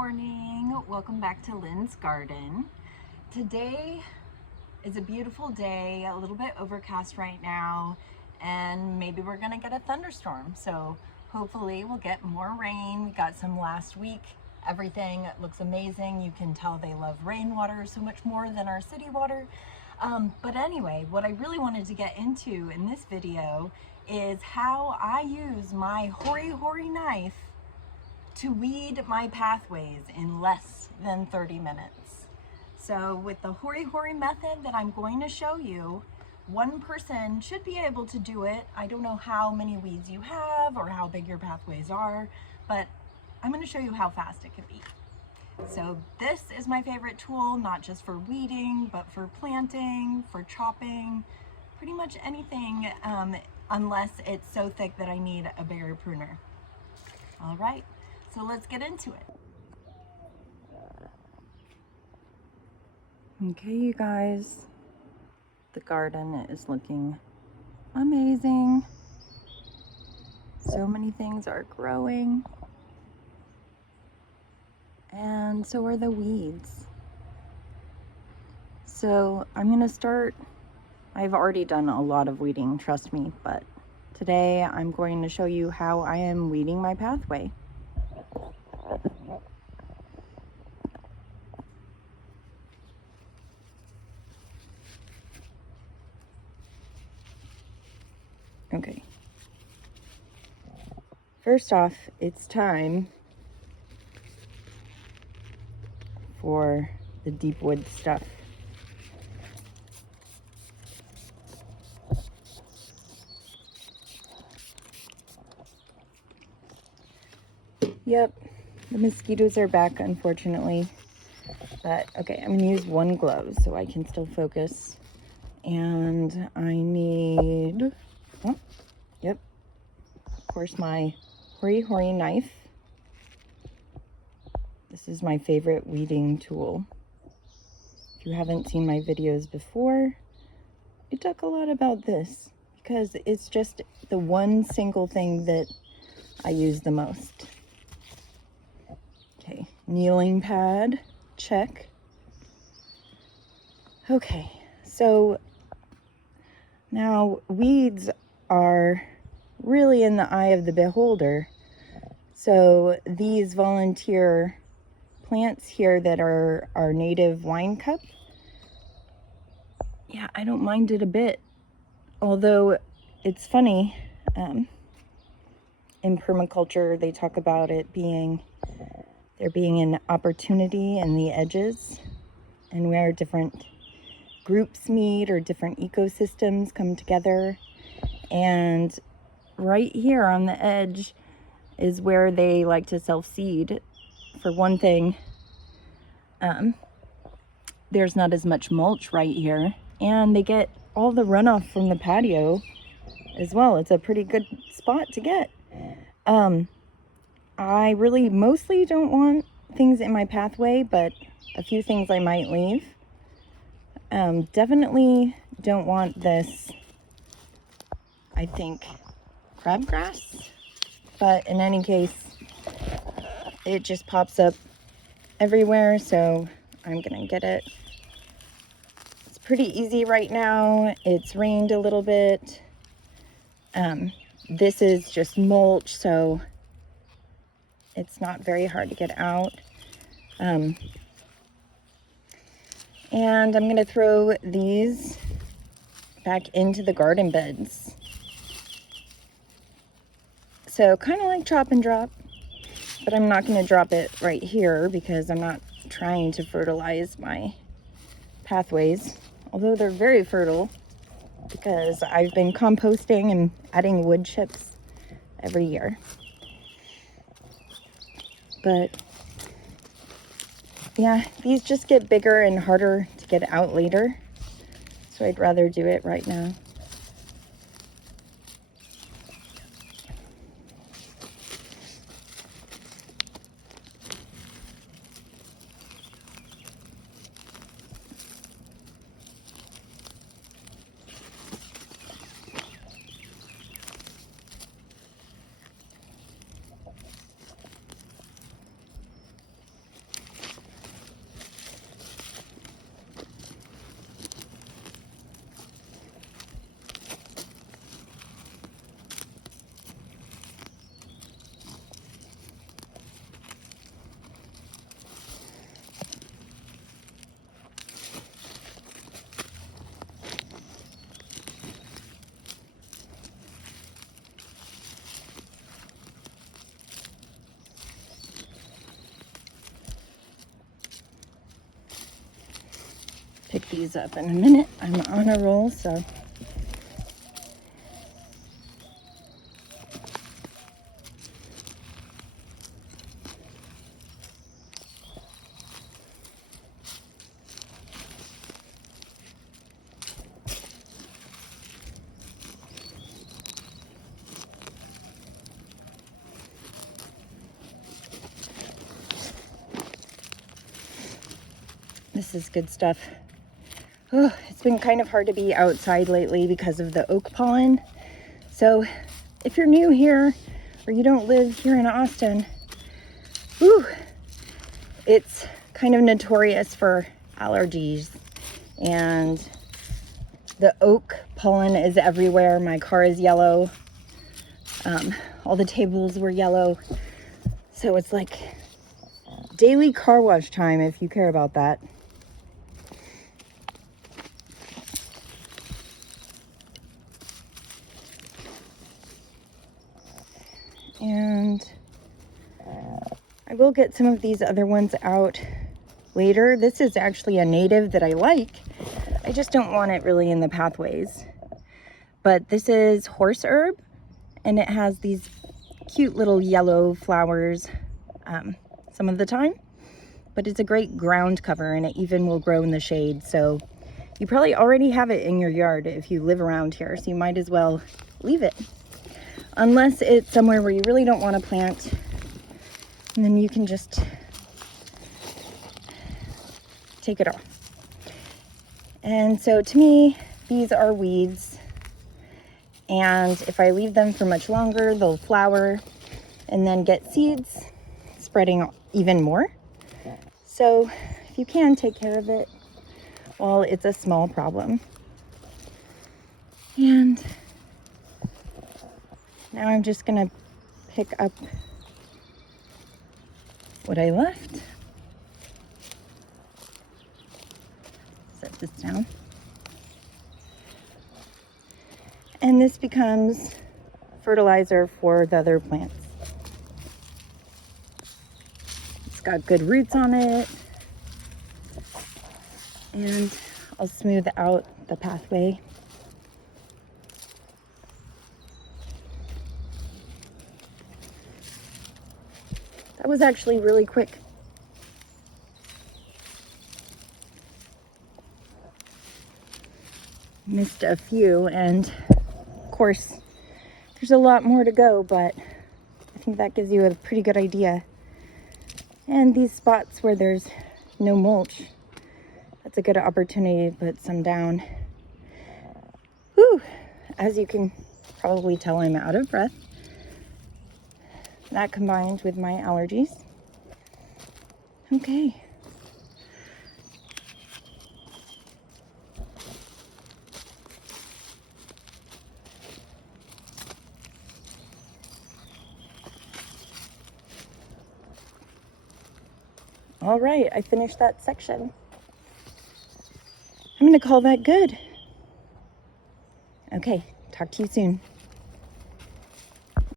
morning. Welcome back to Lynn's Garden. Today is a beautiful day, a little bit overcast right now, and maybe we're gonna get a thunderstorm. So hopefully we'll get more rain. We got some last week. Everything looks amazing. You can tell they love rainwater so much more than our city water. But anyway, what I really wanted to get into in this video is how I use my Hori Hori knife to weed my pathways in less than 30 minutes. So with the Hori Hori method that I'm going to show you, one person should be able to do it. I don't know how many weeds you have or how big your pathways are, but I'm going to show you how fast it can be. So this is my favorite tool, not just for weeding, but for planting, for chopping, pretty much anything, unless it's so thick that I need a bigger pruner. All right, so let's get into it. Okay, you guys, the garden is looking amazing. So many things are growing. And so are the weeds. So I'm gonna start, I've already done a lot of weeding, trust me, but today I'm going to show you how I am weeding my pathway. Okay. First off, it's time for the deep wood stuff. Yep, the mosquitoes are back, unfortunately. But okay, I'm gonna use one glove so I can still focus. And I need, oh, yep, of course, my Hori Hori knife. This is my favorite weeding tool. If you haven't seen my videos before, I talk a lot about this because it's just the one single thing that I use the most. Okay, kneeling pad, check. Okay, so now weeds are really in the eye of the beholder. So these volunteer plants here that are our native wine cup, yeah, I don't mind it a bit. Although it's funny, in permaculture they talk about it being, there being an opportunity in the edges, and where different groups meet or different ecosystems come together. And right here on the edge is where they like to self-seed. For one thing, there's not as much mulch right here, and they get all the runoff from the patio as well. It's a pretty good spot to get. I really mostly don't want things in my pathway, but a few things I might leave. Definitely don't want this, I think, crabgrass, but in any case, it just pops up everywhere, so I'm gonna get it. It's pretty easy right now. It's rained a little bit. This is just mulch, so it's not very hard to get out. And I'm gonna throw these back into the garden beds. So kind of like chop and drop, but I'm not gonna drop it right here because I'm not trying to fertilize my pathways, although they're very fertile because I've been composting and adding wood chips every year. But yeah, these just get bigger and harder to get out later, so I'd rather do it right now. pick these up in a minute. I'm on a roll, so. This is good stuff. Oh, it's been kind of hard to be outside lately because of the oak pollen. So if you're new here or you don't live here in Austin, it's kind of notorious for allergies, and the oak pollen is everywhere. My car is yellow. All the tables were yellow. So it's like daily car wash time if you care about that. And I will get some of these other ones out later. This is actually a native that I like. I just don't want it really in the pathways. But this is horse herb, and it has these cute little yellow flowers some of the time. But it's a great ground cover, and it even will grow in the shade. So you probably already have it in your yard if you live around here. So you might as well leave it. Unless it's somewhere where you really don't want to plant, and then you can just take it off. And so to me, these are weeds, and if I leave them for much longer, they'll flower and then get seeds, spreading even more. So if you can, take care of it while it's a small problem. And now I'm just gonna pick up what I left. Set this down. And this becomes fertilizer for the other plants. It's got good roots on it. And I'll smooth out the pathway. That was actually really quick. Missed a few, and of course there's a lot more to go, but I think that gives you a pretty good idea. And these spots where there's no mulch, that's a good opportunity to put some down. Whew. As you can probably tell, I'm out of breath. That combined with my allergies. Okay. All right, I finished that section. I'm gonna call that good. Okay, talk to you soon.